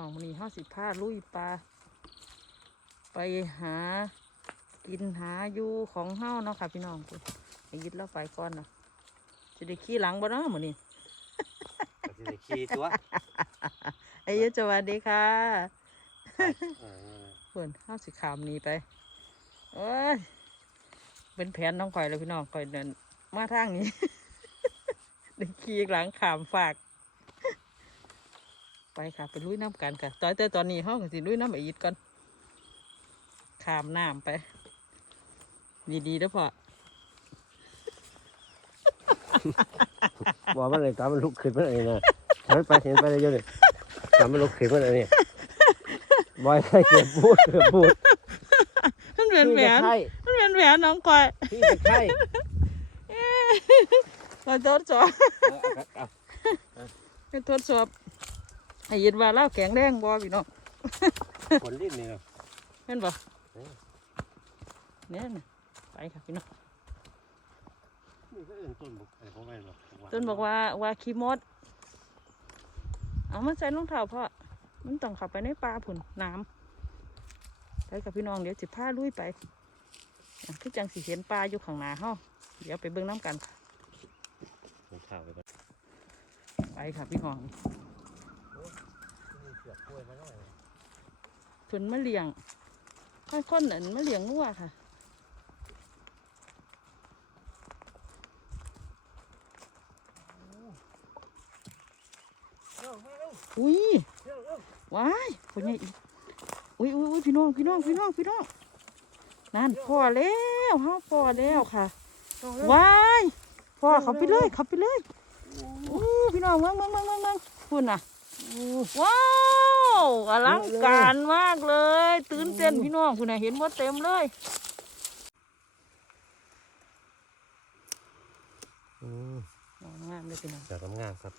น้องมื้อนี้ห้าสิบผ้าลุยปลาไปหากินหาอยู่ของเฮาเนาะค่ะพี่น้องพุ่นไปยึดแล้วไปก่อนเนาะจะได้ขี่หลังบ่เนาะมื้อนี้ก็สิได้ขี่ตัวไอ้ยุทธสวัสดีค่ะเออเพื่อนห้าสิขามหนี้ไปเอ้ยเป็นแผนน้องข่อยเลยพี่น้องข่อยเดินมาทางนี้ได้ขี่หลังขามฝาก ไปค่ะไปลุยน้ำกันค่ะตอนแต่ตอนนี้ห้องสิลุยน้ำไออิดก่อนขามน้ำไป ดีๆเด้อพ่อบอกมันเลยตามมันลุกขึ้นมันเลยนะถอยไปเห็นไปเลยเยอะเลยตามมันลุกขึ้นมันเลยนี่บอยใส่เกือบบูดเกือบบูดมันเป็นแผนใช่มันเป็นแผนน้องข่อยพี่จะใช่มาทดสอบไปทดสอบ ไอ้ยินว่าเล่าแข็งแรงบ่พี่น้องคนลิ้นนี่เนาะเห็นบ่เออเนี่ยน่ะไปค่ะพี่น้องนี่ก็เอื่นต้นบุกไอ้พวกนั้นหรอกต้นบอกว่าว่าขี้มด เอามาใส่รองเท้าพ่อมันต้องเข้าไปในป่าผุนน้ำไปกับพี่น้องเดี๋ยวสิพาลุยไปอะคือจังสิเห็นปลาอยู่ข้างหน้าเฮาเดี๋ยวไปเบิ่งน้ำกันค่ะมันข่าวไปก่อนไปค่ะพี่น้อง เสือกกล้วยมาหน่อยเพิ่นมาเลี้ยงค่อยคนนั่นมาเลี้ยงงัวค่ะอุ้ยว้ายคนใหญ่อีกอุ้ยอุ้ยอุ้ยพี่น้องพี่น้องพี่น้องพี่น้องนั่นพ่อแล้วเฮาพ่อแล้วค่ะว้ายพ่อเขาไปเลยเขาไปเลยอู้พี่น้องเมืองเมืองเมืองเมืองเมืองคุณน่ะ ว้าวอลังการมากเลย ตื่นเต้นพี่น้องคุณน่ะเห็นหมดเต็มเลยอืมงามเลยพี่น้องเสือกงามๆครับ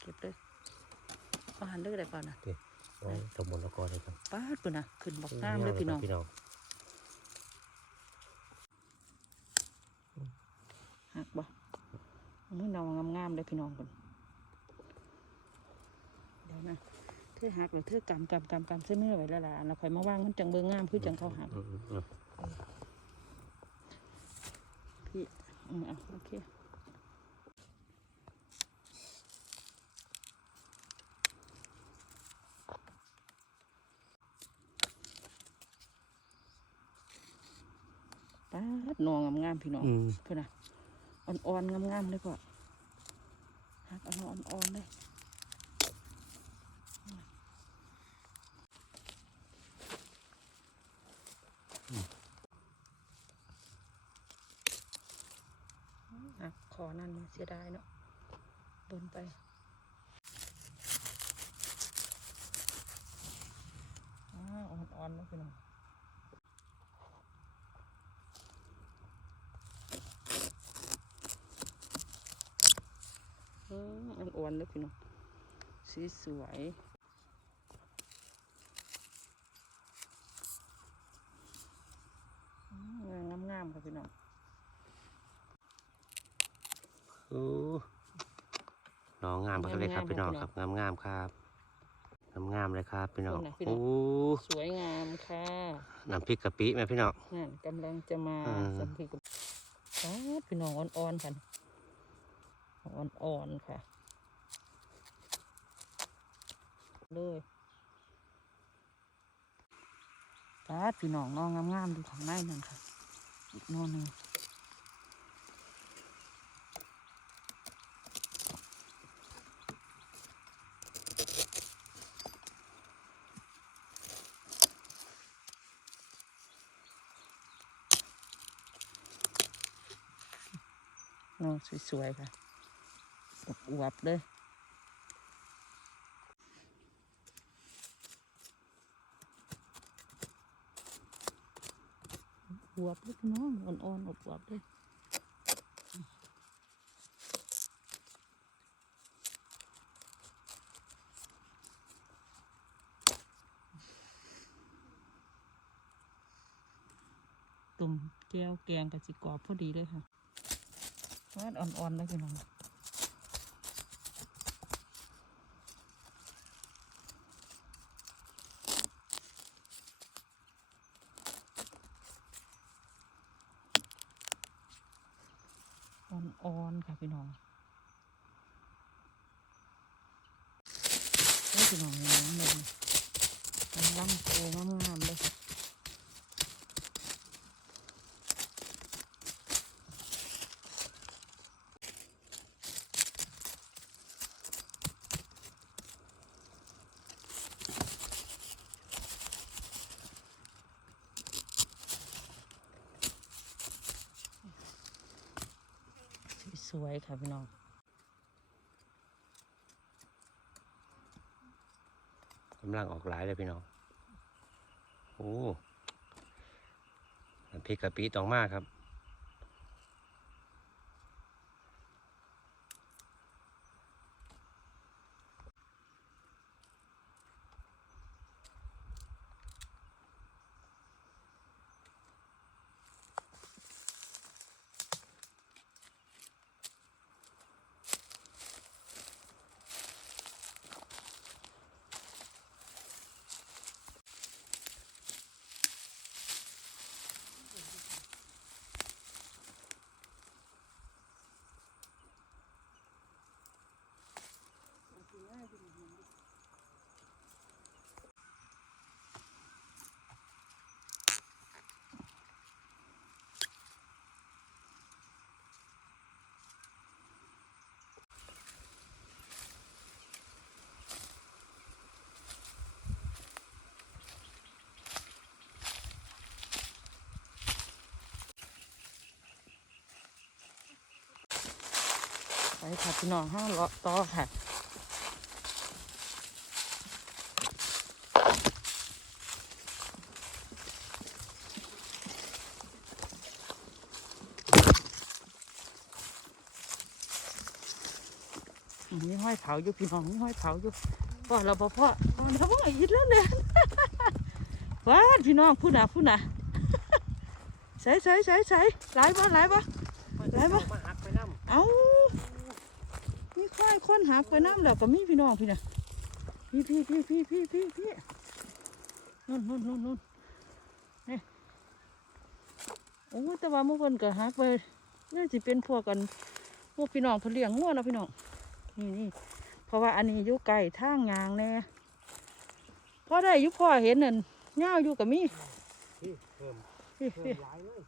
เก็บเลยเอาหันเลยก็ได้ป่านะโอ้ยตบมนละกอเลยครับป้าดปุ่นน่ะขึ้นบักงามเลยพี่น้องพี่น้องหักบ่มือน้องงามๆเลยพี่น้องคน เดี๋ยวนะเธอหักหรือเธอกำกำกำกำเส้นเนื้อไว้แล้วล่ะแล้วค่อยมาว่างมันจังเบิ่งงามคือจังเขาหักอืมอืมอืมพี่อืมอะโอเคป้าดนองงามๆพี่น้องอืมเพื่อนน่ะอ่อนๆงามๆเลยพ่อหักเอาอ่อนๆเลยหักคอนั่นมา เสียดายเนาะบนไปอ่อนๆแล้วพี่น้องอืมอันอ้วนเลยพี่น้องสีสวยอืมงามงามๆค่ะพี่น้อง โอ้น้องงามมากเลยครับพี่น้องครับงามงามๆครับงามงามๆเลยครับพี่น้องโอ้สวยงามค่ะน้ำพริกกะปิไหมพี่น้องนั่นกำลังจะมาอืมสัมผัสกับป๊าดพี่น้องอ่อนๆค่ะอ่อนๆค่ะเลยป๊าดพี่น้องน้องงามๆดูข้างในนั่นค่ะอีกโน่นหนึ่ง นาะสวยๆค่ะอวบๆเลยอวบเลยพี่น้องอ่อนๆอวบๆเลยตุ่มแก้วแกงกับสิกรอบพอดีเลยค่ะ เม็ดอ่อนๆเลยพี่น้องอ่อนๆค่ะพี่น้อง วยค่ะพี่น้องกำลังออกหลายเลยพี่น้อง โอ้พริกกะปิตองมากครับ ค่ะพี่น้องห้าเลาะต่อค่ะมีห้อยเผาอยู่พี่น้องมีห้อยเผาอยู่พ่อเราพ่อพ่อพ่อเราพ่ออีกแล้วเนี่ยว้าดพี่น้องพูดนะพูดนะใส่ใส่ใส่ใส่หลายบ่หลายบ่ไหนวะมาหักไปน้เอามี ควายคนหาไปน้ำแล้วก็มีพี่น้องพี่นะพี่พี่พี่พี่พี่พี่พี่นู่นนู่นนู่นนู่นนี่โอ้แต่ว่าเมื่อวันก็หักไปน่าจะเป็นพวกกันพวกพี่น้องเพนเลี้ยงงัวแล้วพี่น้องนี่นี่เพราะว่าอันนี้อยู่ไกลทางยางแน่พอได้อยุพ่อเห็นนั่นเงาวอยู่กับมีำพี่เพิ่มพี่เพิ่พี่มหลายเลย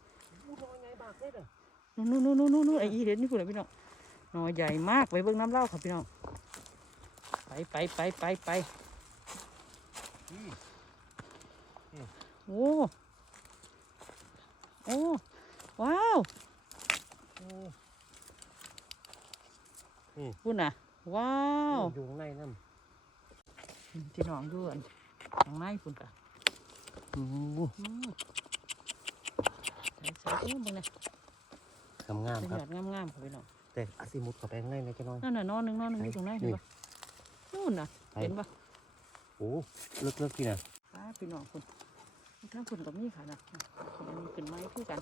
อู้น้อยไงบากเล็ดอะนู่นนู่นนู่นนู่นนู่นไอ้อีเห็นนี่พูดเลยพี่น้อง หน่อใหญ่มากไปเบิ่งน้ำเล่าค่ะพี่น้อง ไปไปไปไปไปพี่โอ้โอ้ว้าวโอ้พูดน่ะว้าวอยู่ข้างในน้พี่น้องดูอันข้างในคุณค่ะำอู้อืมใส่ใส่โอ้มึงเนี่ยงามงามเป็นคหรัยบอดงามๆค่ะพี่น้อง แต่อาซิมุดเข้าไปข้างในเลยจะน้อย นั่นน่ะนอนหนึ่งนอนหนึ่งอยู่ตรงไหนนี่เห็นปะนู่นน่ะ ไป เห็นปะโอ้เลิกเลิกพี่นะป้าพี่น้องคุณทั้งคุณกับมีค่ะนะอันนี้ขึ้นไม้คู่กัน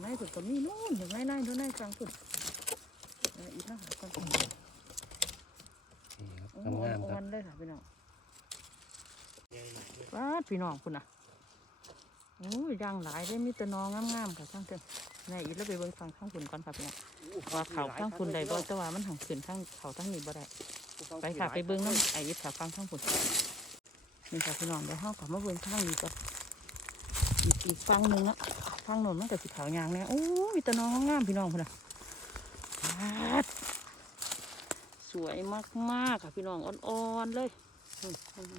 ไม้คุณกับมีนู่นเห็นไหมนายดูนายฟังคุณเอออีกแล้วค่ะก่อนนี่ครับโอ้งามงามคอ่รัอบนๆเลยค่ะพี่น้องป้าดพี่น้องคุณน่ะโอ้ยย่างหลายได้มีแต่นองงามๆค่ะทั้งเต็มนายอีกแล้วไปเบิ่งฟังข้างคุณก่อนค่ะพี่น้องว่าเขาข้างคุณใดบ่แต่ว่ามันหังขึ้นข้างเขาทั้งนี้บ่ได้ไปค่ะไปเบิ้งน้ำไอ้ยิบค่ะฟังข้างบนนี่ค่ะพี่น้องเดี๋ยวห้ากลับมาเบิ้งข้างนี้ก่อนอีกอีกฟังหนึ่งนะฟังโนนมันก็สิขาวยางเนี่ยโอ้ยมีแตะน้องงามๆพี่น้องพุ่นน่ะปาดสวยมากๆค่ะพี่น้องอ่อนๆเลยอืมอืม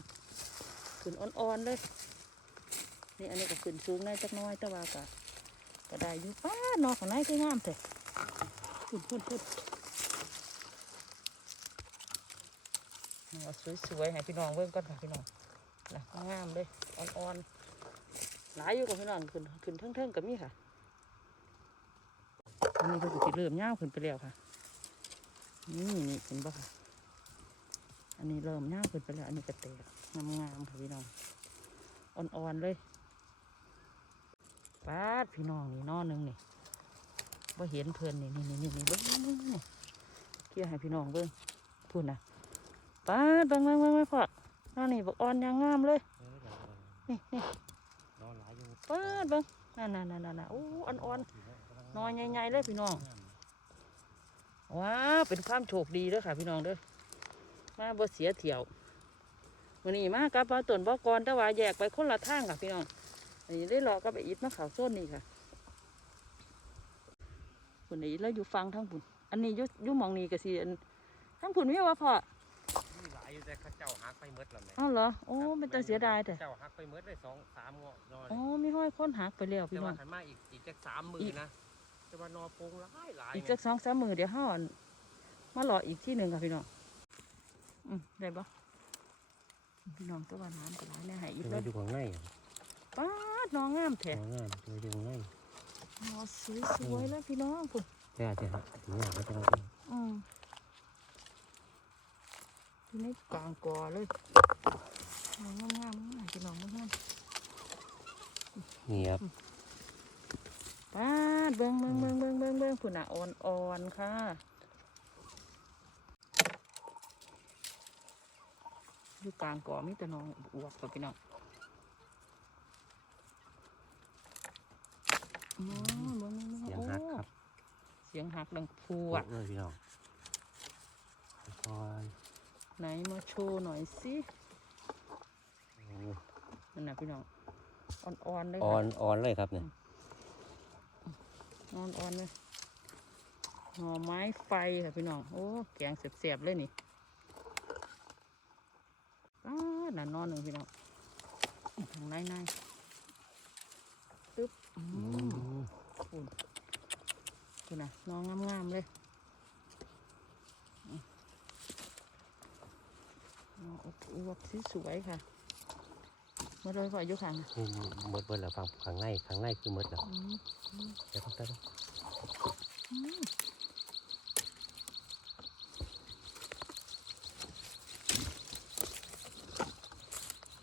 ขึ้นอ่อนๆเลย นี่อันนี้ก็ขึ้นสูงได้จักน้อยแต่ว่าก็ก็ได้อยู่ป้าเนอของนายคืองามเถอะพุ่นพุ่นพุ่นเอาสวยๆให้พี่น้องเบิ่งก่อนค่ะพี่น้องนะงามเลยอ่อนๆหลายอยู่กับพี่น้องขึ้นขึ้นเทิงๆกับมี่ค่ะอันนี้ก็สิเริ่มยาขึ้นไปแล้วค่ะนี่นี่เห็นบ่ค่ะอันนี้เริ่มยาขึ้นไปแล้ว อันนี้ก็แตกงามๆค่ะพี่น้องอ่อนๆเลย ปาดพี่น้องนี่นอหนึ่งนี่ว่าเห็นเพื่อนนี่นี่นี่นี่เบิ้งเบิ้งนี่เกี่ยให้พี่น้องเบิ้งพูดนะป้าดเบังเบังเบังไม่พอนั่นนี่บอกอ่อนยางงามเลยนี่นี่ป้าดเบังนั่นนั่นนั่นนั่นโอ้อ่อนอ่อนนอนใหญ่ๆเลยพี่น้องว้าเป็นความโชคดีเด้อค่ะ พี่น้องเด้อมาบ่เสียเที่ยววันนี้มากับปลาตนบ่กรแต่ว่าแยกไปคนละทางค่ะพี่น้อง อันนี้ได้รอกับไอ้อิดมาเขาโซนนี่ค่ะคนนี้แล้วอยู่ฟังทั้งบุญอันนี้อยุยุหมองนี้ก็สิอันทั้งผุนไม่ว่าพ่อมีหลายอยู่แต่เข้าเจ้าหักไปหมดแล้วแม่อ้าวเหรอโอ้เป็นตาเสียดายแต่เจ้าหักไปหมดได้สองสามงอกนอนอ๋อมีห้อยค้นหักไปแล้วพี่แต่น้อว่างขันมาอีกอีกจักสามมือนะแต่ว่านอปงหลายหลายอีกสักสองสามมือเดี๋ยวห้ามาหล่ออีกที่หนึ่งค่ะพี่น้องอืมได้ปะพี่น้องตัวาน้ำก็ร้ายแน่หายอีกตัวแล้วอยู่ข้างในอะป้าด น้องงามแท้ข้างหน้าตัวอยู่ข้างในนอสวยสวยๆแล้วพี่น้องคุณแต่อาจจะหักถึงเนี่ยก็จะมาอืมอยู่ในกลางกอเลยน้องงามๆพี่น้องงามเงียบๆป้าดเบิ้งเบิ้งเบิ้งเบิ้งเบิ้งเบิ้งคุณอะอ่อนอ่อนๆค่ะอยู่กลางกอมีแต่น้องอวบกับพี่น้อง อ๋อ เบิ่งๆๆเสียงหักครับเสียงหักดังพูปวอะดเลยพี่น้องคอยไหนมาโชว์หน่อยสิโอ้นั่นนะพี่น้องอ่อนๆเลยอ่อค่ะนอ่อนเลยครับเนี่ยอ่อนๆเลยหน่อไม้ไฟค่ะพี่น้องโอ้แกงเสียบๆเลยนี่อ้าน่ะนอนหนึ่งพี่น้องทางในในตึ๊บ อือืมมคุณคุณน่ะน้องงามๆเลยอืมน้องอวบๆสวยๆค่ะมาเลยพ่ออายุขังนี่หมดเบิดแล้วฟังข้างในข้างในคือหมดแล้วอืมอืมเดี๋ยวต้องเต้นอืม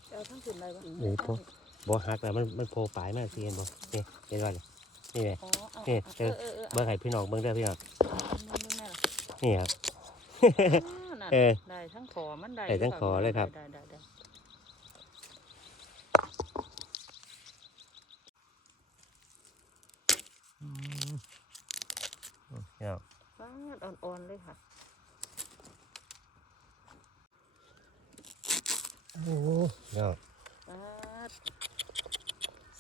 เอาทั้งสุดเลยปะนี่พอ บ่หักแล้วมันมันโผล่ปลายมากสิเห็นบ่นี่เห็นบ่นี่นี่ไงอ๋อเอานี่เอาเอเอออเออเออเบิ่งให้พี่น้องเบิ่งเด้อพี่น้องเอาเบิ่งแม่ล่ะนี่ครับอ๋อนั่นเออได้ทั้งคอมันได้ได้ทั้งคอเลยครับได้ได้ได้อืมพี่น้องฟาดอ่อนๆเลยค่ะ โอ้พี่น้องฟาด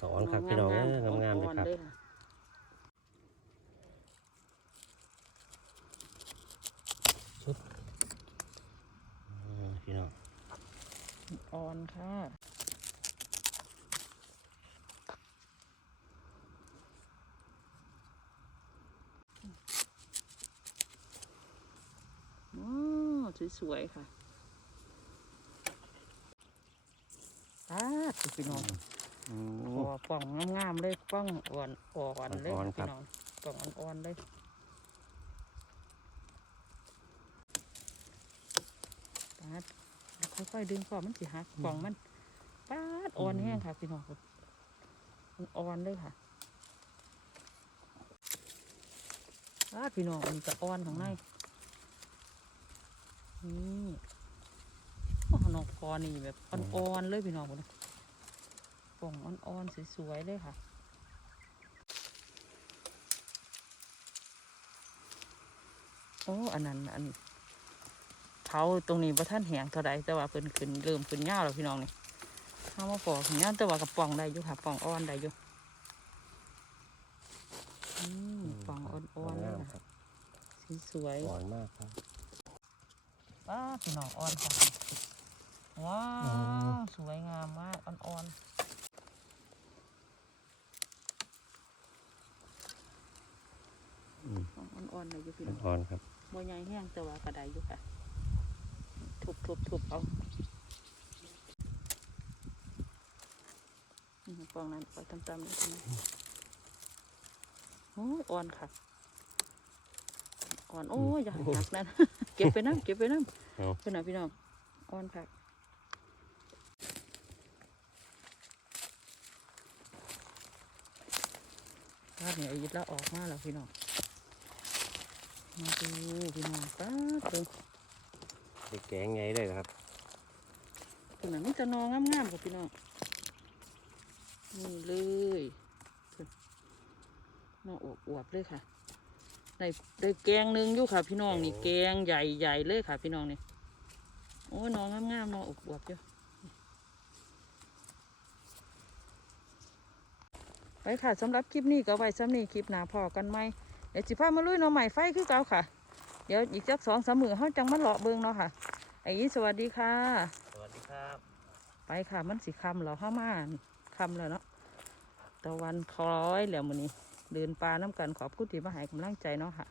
สอนครับพี่น้องเอองามๆเลยอ่อนครับๆเลยค่ะอืมพี่น้องอ่อนค่ะอ๋อสวยๆค่ะฟาดพี่น้อง อืพอมป่องงามๆเลยป่องอ่อนอ่อนๆเลยอ่อนๆพี่ครับน้องป่องอ่อนๆเลยปาดค่อยๆดึงพอมันสิหักป่องมันปาดอ่อนแห้งค่ะพี่น้องมันอ่อนเลยค่ะปาดพี่น้องอันนี้ก็อ่อนข้างในนี่โอ้นอกคอนี่แบบอ่อนๆเลยพี่น้องพุ่นน่ะ ป่องอ่อนๆสวยๆเลยค่ะ โอ้อันนั้นอันเขาตรงนี้พระท่านแหงเท่าใดแต่ว่าเพิ่นขึ้นเริ่มขึ้นยาวแล้วพี่น้องนี่ข้ามาปอกขึ้นยาวแต่ว่ากับป่องได้อยู่ค่ะป่องอ่อนได้อยู่อืมป่องอ่อนๆเลยงามคค่ะรับสีสวยอ่อนมากครับว้าพี่น้องอ่อนค่ะว้า อ๋อ วสวยงามมากอ่อนๆ อืม อ่อนๆเลยอยู่พี่น้องอ่อนครับบ่ใหญ่แห้งแต่ว่ากระไดอยู่ค่ะ ทุบทุบทุบเอาอืมฟองนั้นปล่อยตำๆเลยใช่ไหมโอ้ยอ่อนค่ะอ่อนโอ้ยอย่าให้หักนั่นเก็บไปน้ำเก็บไปน้ำเอาเพื่อนนะพี่น้องอ่อนค่ะภาพเนี่ยอายุแล้วออกมาแล้วพี่น้อง มาดูพี่น้องป้าดเบิ่งไปแกงไงเลยครับคุณน่ะมีแต่นองงามๆกับพี่น้องนี่เลยเพิ่นนออวบๆเลยค่ะได้ได้แกงหนึงอยู่ค่ะ พี่น้องนี่แกงใหญ่ใหญ่ๆเลยค่ะ พี่น้องนี่โอ้ยน้องงามๆน้องอวบๆอยู่ไปค่ะสำหรับคลิปนี้ก็ไว้ซ้ำนี้คลิปหนาพอกันไหม เดี๋ยวจิพามาลุยหน้องใหม่ไฟคือเก่าค่ะ เดี๋ยวอีกจักสองสามมือเขาจังมาเลาะเบิงเนาะค่ะไอ้ยี่สวัสดีค่ะ สวัสดีครับ ไปค่ะมันสิคำเหราเข้ามานี่คำแล้วเนาะตะวันคล้อยแล้วมื้อนี้เดินปลาน้ำกันขอบคุณที่มาให้กำลังใจเนาะค่ะ